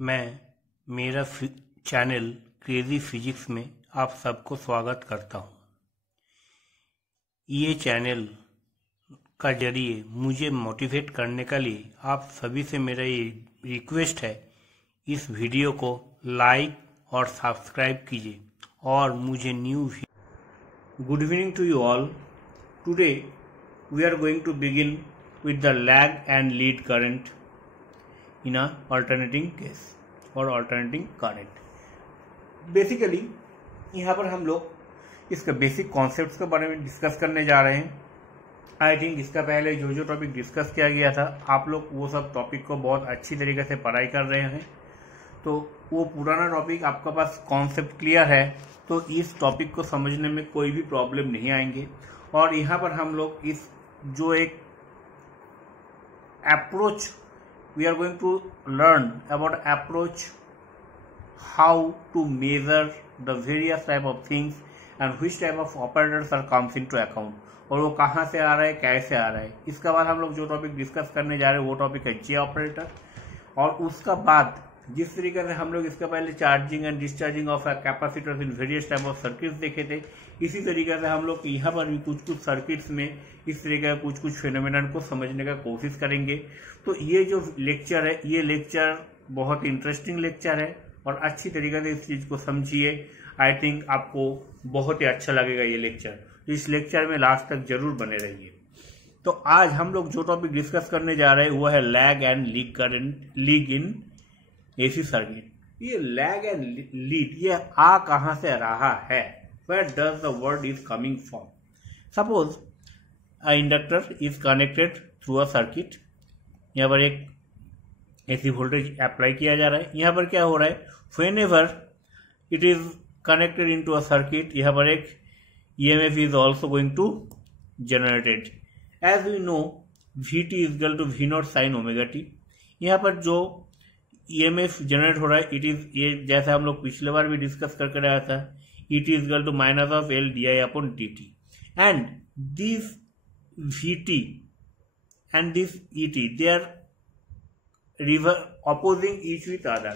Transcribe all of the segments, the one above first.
मैं मेरा channel crazy physics में आप सबको स्वागत करता हूँ। ये चैनल का जरिए मुझे मोटिवेट करने के लिए आप सभी से मेरा ये रिक्वेस्ट है, इस वीडियो को लाइक और सब्सक्राइब कीजिए और मुझे good evening to you all. Today we are going to begin with the lag and lead current in a alternating case or alternating current। Basically यहाँ पर हम लोग इसके बेसिक कॉन्सेप्ट्स के बारे में डिस्कस करने जा रहे हैं। आई थिंक इसका पहले जो टॉपिक डिस्कस किया गया था, आप लोग वो सब टॉपिक को बहुत अच्छी तरीके से पढ़ाई कर रहे हैं, तो वो पुराना टॉपिक आपके पास कॉन्सेप्ट क्लियर है, तो इस टॉपिक को समझने में कोई भी प्रॉब्लम नहीं आएंगे। और यहाँ पर हम लोग इस जो एक approach, we are going to learn about approach, how to measure the various type of things and which type of operators are comes into account, और वो कहाँ से आ रहा है, कैसे आ रहा है। इसके बाद हम लोग जो टॉपिक डिस्कस करने जा रहे हैं वो टॉपिक है जे ऑपरेटर। और उसका बाद जिस तरीके से हम लोग इसके पहले charging and discharging of capacitors in various type of circuits देखे थे, इसी तरीके से हम लोग यहाँ पर भी कुछ सर्किट्स में इस तरीके का कुछ फिनोमेनन को समझने का कोशिश करेंगे। तो ये जो लेक्चर है, ये लेक्चर बहुत इंटरेस्टिंग लेक्चर है और अच्छी तरीके से इस चीज को समझिए। आई थिंक आपको बहुत ही अच्छा लगेगा ये लेक्चर, तो इस लेक्चर में लास्ट तक जरूर बने रहिए। तो आज हम लोग जो टॉपिक डिस्कस करने जा रहे हैं वो है lag and lead current, league in AC circuit. ये लैग एंड लीड, ये आ कहां से रहा है, where does the word is coming from. Suppose a inductor is connected through a circuit. यहाँ पर एक एसी वोल्टेज अप्लाई किया जा रहा है। यहाँ पर क्या हो रहा है, whenever it is connected into a circuit, यहाँ पर एक EMF is also going to generated. As we know Vt is equal to V naught sine omega t. यहाँ पर जो ईएमएफ जनरेट हो रहा है, इट इज, ये जैसे हम लोग पिछले बार भी डिस्कस करके रहा था, it is equal to minus of L d I upon d t. And this Vt and this Et, they are opposing each with other।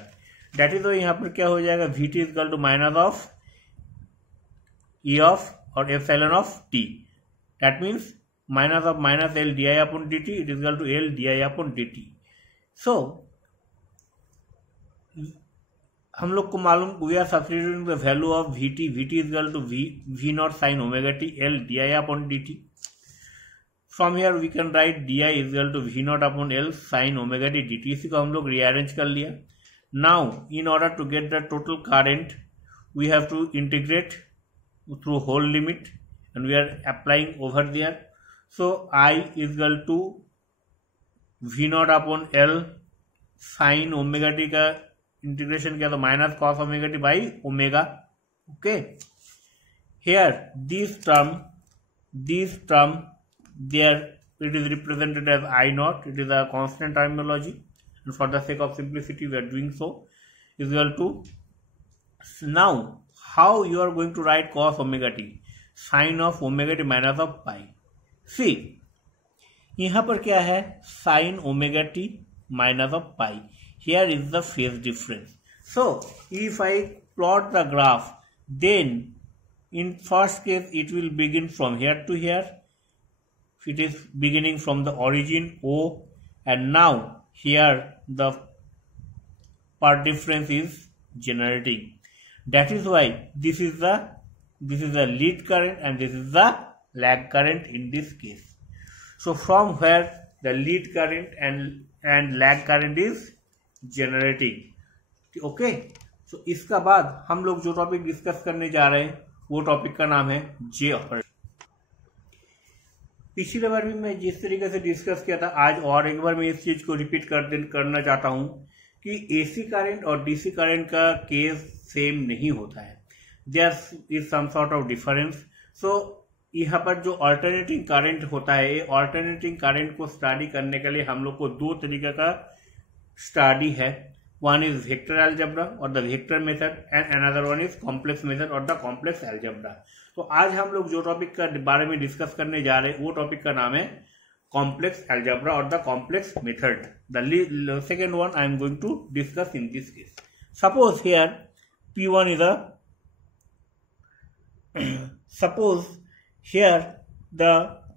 that is why यहाँ पर क्या हो जाएगा, Vt is equal to minus of E of और epsilon of T। that means minus of minus L di upon dt, it is equal to L di upon dt। so हम लोग को मालूम, we are substituting the value of Vt is equal to V naught sin omega t L di upon dt। From here we can write di is equal to V naught upon L sin omega t dt। इसी को हम लोग rearrange कर लिया। Now in order to get the total current we have to integrate through whole limit and we are applying over there। so I is equal to V naught upon L sin omega t का इंटीग्रेशन किया तो minus cos omega T by omega. Okay, here this term there it is represented as I naught, it is a constant terminology and for the sake of simplicity we are doing so, is equal to, now how you are going to write cos omega t, sin of omega t minus of pi। see यहाँ पर क्या है, sin omega t minus of pi, here is the phase difference। so if I plot the graph, then in first case it will begin from here to here, it is beginning from the origin O, and now here the part difference is generating। that is why this is the lead current and this is the lag current in this case। so from where the lead current and lag current is generating। okay, so इसका बाद हम लोग जो topic discuss करने जा रहे हैं वो टॉपिक का नाम है जे ऑपरेटर। पिछली बार भी मैं जिस तरीके से डिस्कस किया था, आज और एक बार मैं इस चीज को रिपीट करना चाहता हूं कि एसी करंट और डीसी करंट का केस सेम नहीं होता है, there is some sort of difference. So यहाँ पर जो अल्टरनेटिंग करंट होता है, ये अल्टरनेटिंग करंट को स्टडी करने के लिए हम लोग को दो तरीके का स्टडी है। वन इज वेक्टर अलजेब्रा और the vector method and another one is complex method और द कॉम्प्लेक्स अलजेब्रा। तो आज हम लोग जो टॉपिक का बारे में डिस्कस करने जा रहे हैं वो टॉपिक का नाम है complex algebra or the complex method. The second one I am going to discuss in this case. Suppose here P1 is a suppose here the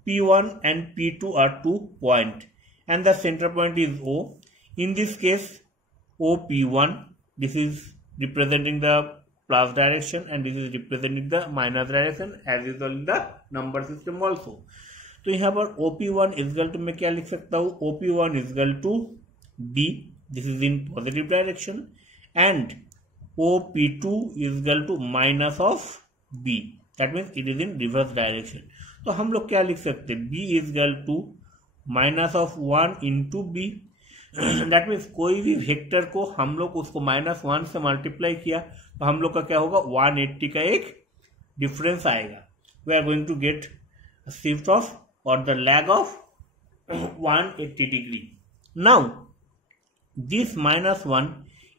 P1 and P2 are 2 points and the center point is O. In this case OP1, this is representing the plus direction and this is representing the minus direction as usual in the number system also. तो यहाँ पर OP1 is equal to मैं क्या लिख सकता हूँ, OP1 is equal to B, this is in positive direction, and OP2 is equal to minus of B, that means it is in reverse direction. तो हम लोग क्या लिख सकते हैं, B is equal to minus of 1 into B. That means कोई भी वेक्टर को हम लोग उसको -1 से मल्टीप्लाई किया तो हम लोग का क्या होगा, 180 का एक डिफरेंस आएगा. We are going to get shift of और the lag of 180 degree. Now this -1,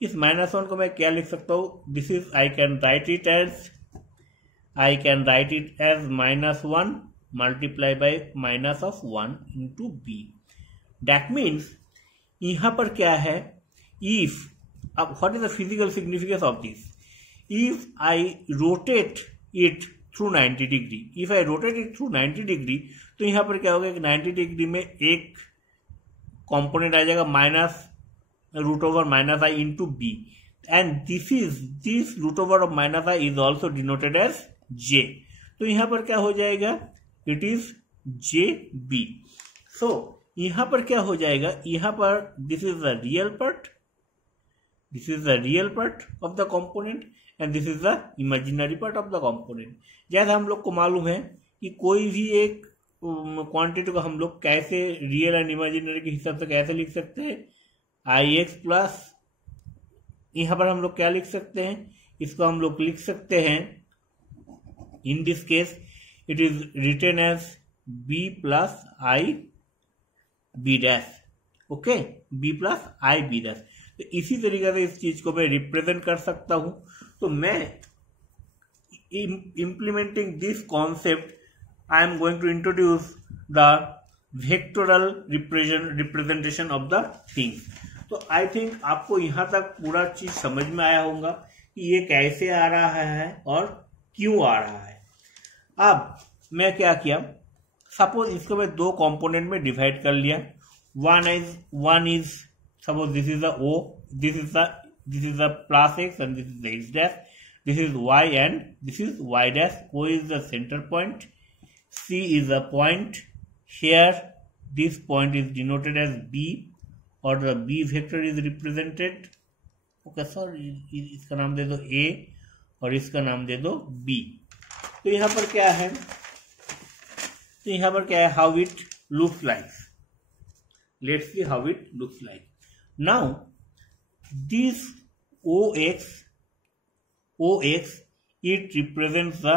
इस -1 को मैं क्या लिख सकता हूं, this is I can write it as -1 multiply by minus of 1 into B. That means यहाँ पर क्या है, इफ अब what is the physical significance of this, if I rotate it through 90 degree, if I rotate it through 90 डिग्री, तो यहाँ पर क्या होगा कि 90 डिग्री में एक कंपोनेंट आ जाएगा -√/-i into B, and this √/- is also denoted as J. तो यहाँ पर क्या हो जाएगा, इट इज JB. सो यहाँ पर क्या हो जाएगा, यहाँ पर this is the real part of the component and this is the imaginary part of the component. जैसे हम लोग को मालूम है कि कोई भी एक क्वांटिटी को हम लोग कैसे रियल एंड इमेजिनरी के हिसाब से कैसे लिख सकते हैं, IX प्लस, यहाँ पर हम लोग क्या लिख सकते हैं, इसको हम लोग लिख सकते हैं, in this case it is written as B plus I B dash. Okay, B plus I B dash. तो इसी तरीके से इस चीज को मैं रिप्रेजेंट कर सकता हूं. तो मैं implementing this concept I am going to introduce the vectoral representation of the things. तो I think आपको यहाँ तक पूरा चीज समझ में आया होगा कि ये कैसे आ रहा है और क्यों आ रहा है. अब मैं क्या किया, सपोज इसको मैं दो कंपोनेंट में डिवाइड कर लिया. One is suppose this is the O, this is the plus X and this is the X dash, this is Y and this is Y dash. O is the center point, C is a point. Here this point is denoted as B or the B vector is represented. Okay sir, इसका नाम दे दो A और इसका नाम दे दो B. तो यहाँ पर क्या है, how it looks like. Let's see how it looks like. Now this OX it represents the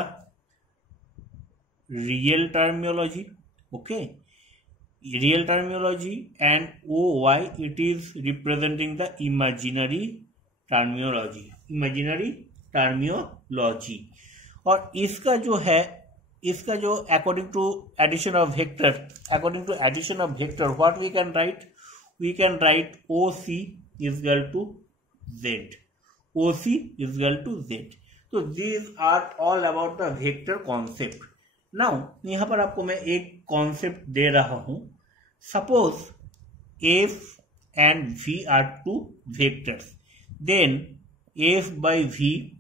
real terminology. Okay, real terminology, and OY it is representing the imaginary terminology. और इसका जो according to addition of vector, what we can write, OC is equal to Z. So these are all about the vector concept. Now यहाँ पर आपको मैं एक concept दे रहा हूँ. Suppose F and V are two vectors, then F by V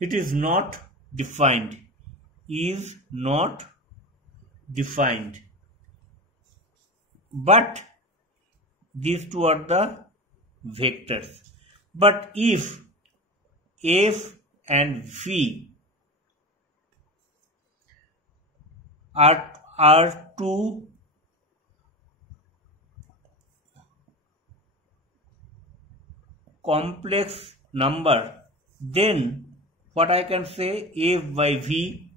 it is not defined, but these two are the vectors. But if F and V are two complex number, then what I can say, F by V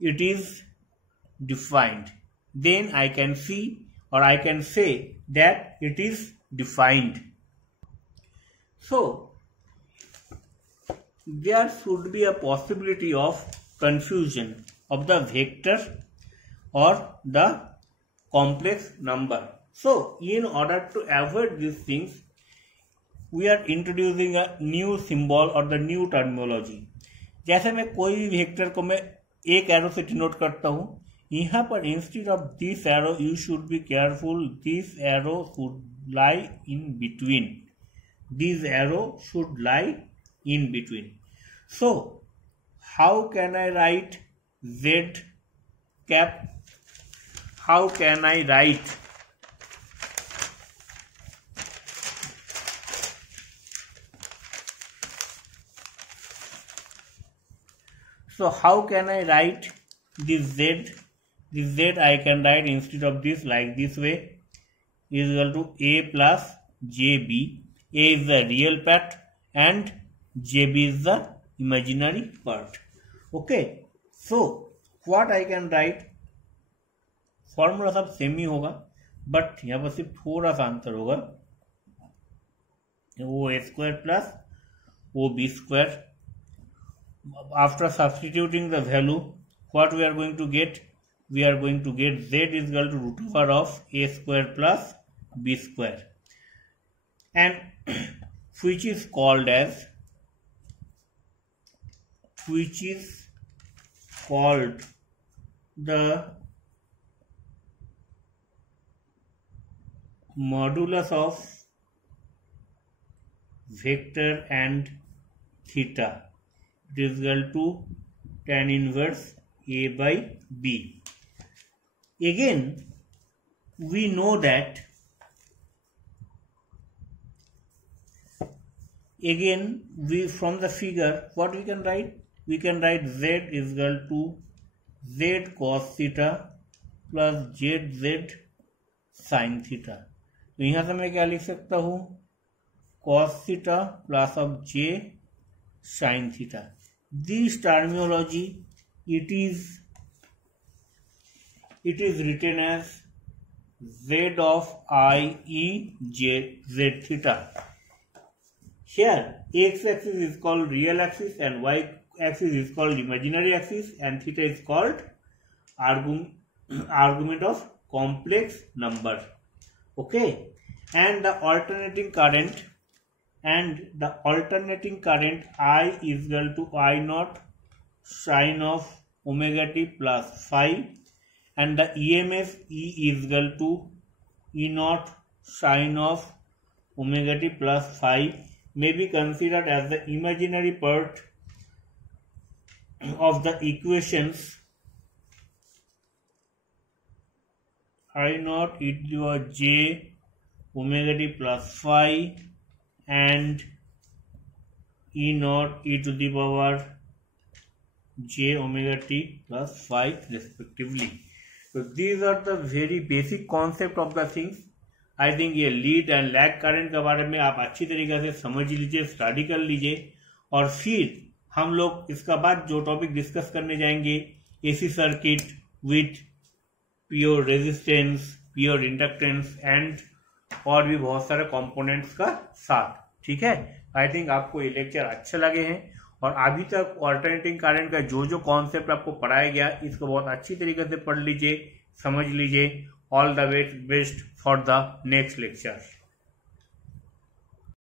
it is defined. Then I can see, or I can say that it is defined. So there should be a possibility of confusion of the vector or the complex number. So in order to avoid these things, we are introducing a new symbol or the new terminology. जैसे मैं कोई भी वेक्टर को मैं एक एरो से डिनोट करता हूँ, यहाँ पर instead of this arrow you should be careful, this arrow should lie in between, this arrow should lie in between. So how can I right z cap? How can I write this z? This z I can write instead of this like this way, is equal to a plus jb. A is the real part and jb is the imaginary part. Okay, so what I can write, formula सब same ही होगा, but यहाँ पर सिर्फ थोड़ा सा अंतर होगा. O A square plus O B square. After substituting the value, what we are going to get? We are going to get z is equal to root over of A square plus B square, and which is called the modulus of vector and theta. It is equal to tan inverse a by b. Again we know that from the figure what we can write? We can write z is equal to z cos theta plus z sin theta. तो यहाँ से मैं क्या लिख सकता हूँ? cos theta plus of j sin theta. This terminology it is written as z of I e j z theta. Here x axis is called real axis and y axis is called imaginary axis and theta is called argument of complex number. Okay, and the alternating current I is equal to I naught sin of omega t plus phi, and the EMF E is equal to E naught sin of omega t plus phi, may be considered as the imaginary part of the equations I naught e to the power j omega t plus phi and E naught e to the power j omega t plus phi respectively. So these are the very basic concept of the things. I think ये lead and lag current के बारे में आप अच्छी तरीके से समझ लीजिए, स्टडी कर लीजिए, और फिर हम लोग इसका बाद जो टॉपिक डिस्कस करने जाएंगे AC circuit with pure resistance, pure inductance and और भी बहुत सारे कंपोनेंट्स का साथ. ठीक है, आई थिंक आपको ये लेक्चर अच्छे लगे हैं और अभी तक अल्टरनेटिंग करंट का जो कॉन्सेप्ट आपको पढ़ाया गया इसको बहुत अच्छी तरीके से पढ़ लीजिए, समझ लीजिए. All the best for the next lecture.